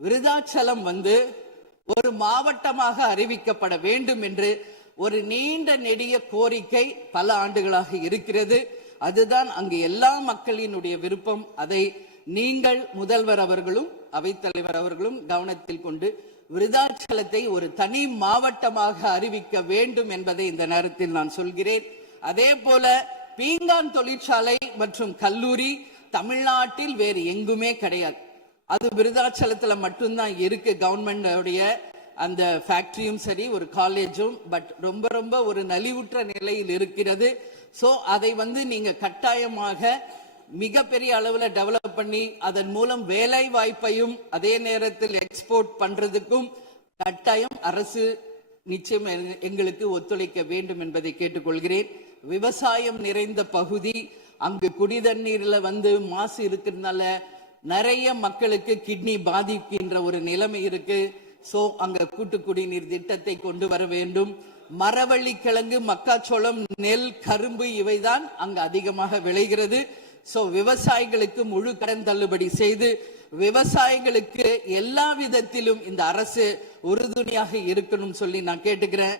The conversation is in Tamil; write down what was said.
விருதாச்சலம் ஒரு மாவட்டமாக அறிவிக்கப்பட வேண்டும் என்று ஒரு நீண்ட நெடிய கோரிக்கை பல ஆண்டுகளாக இருக்கிறது. அதுதான் அங்கு எல்லா மக்களினுடைய விருப்பம். அதை நீங்கள் முதல்வர் அவர்களும் அவைத்தலைவர் அவர்களும் கவனத்தில் கொண்டு விருதாச்சலத்தை ஒரு தனி மாவட்டமாக அறிவிக்க வேண்டும் என்பதை இந்த நேரத்தில் நான் சொல்கிறேன். அதே போல பீங்கான் தொழிற்சாலை மற்றும் கல்லூரி தமிழ்நாட்டில் வேறு எங்குமே கிடையாது. அது விருதாச்சலத்துல மட்டும்தான் இருக்கு. கவர்மெண்டோடைய அந்த ஃபேக்டரியும் சரி, ஒரு காலேஜும், பட் ரொம்ப ஒரு நலிவுற்ற நிலையில் இருக்கிறது. சோ அதை நீங்க கட்டாயமாக மிகப்பெரிய அளவுல டெவலப் பண்ணி அதன் மூலம் வேலை வாய்ப்பையும் அதே நேரத்தில் எக்ஸ்போர்ட் பண்றதுக்கும் கட்டாயம் அரசு நிச்சயம் எங்களுக்கு ஒத்துழைக்க வேண்டும் என்பதை கேட்டுக்கொள்கிறேன். விவசாயம் நிறைந்த பகுதி, அங்கு குடிதண்ணீர்ல மாசு இருக்கிறதுனால நிறைய மக்களுக்கு கிட்னி பாதிக்கின்ற ஒரு நிலைமை இருக்கு. சோ அங்க கூட்டு குடிநீர் திட்டத்தை கொண்டு வர வேண்டும். மரவள்ளி கிழங்கு, மக்காச்சோளம், நெல், கரும்பு இவைதான் அங்கு அதிகமாக விளைகிறது. சோ விவசாயிகளுக்கு முழு கடன் தள்ளுபடி செய்து விவசாயிகளுக்கு எல்லா விதத்திலும் இந்த அரசு உறுதுணையாக இருக்கணும் சொல்லி நான் கேட்டுக்கிறேன்.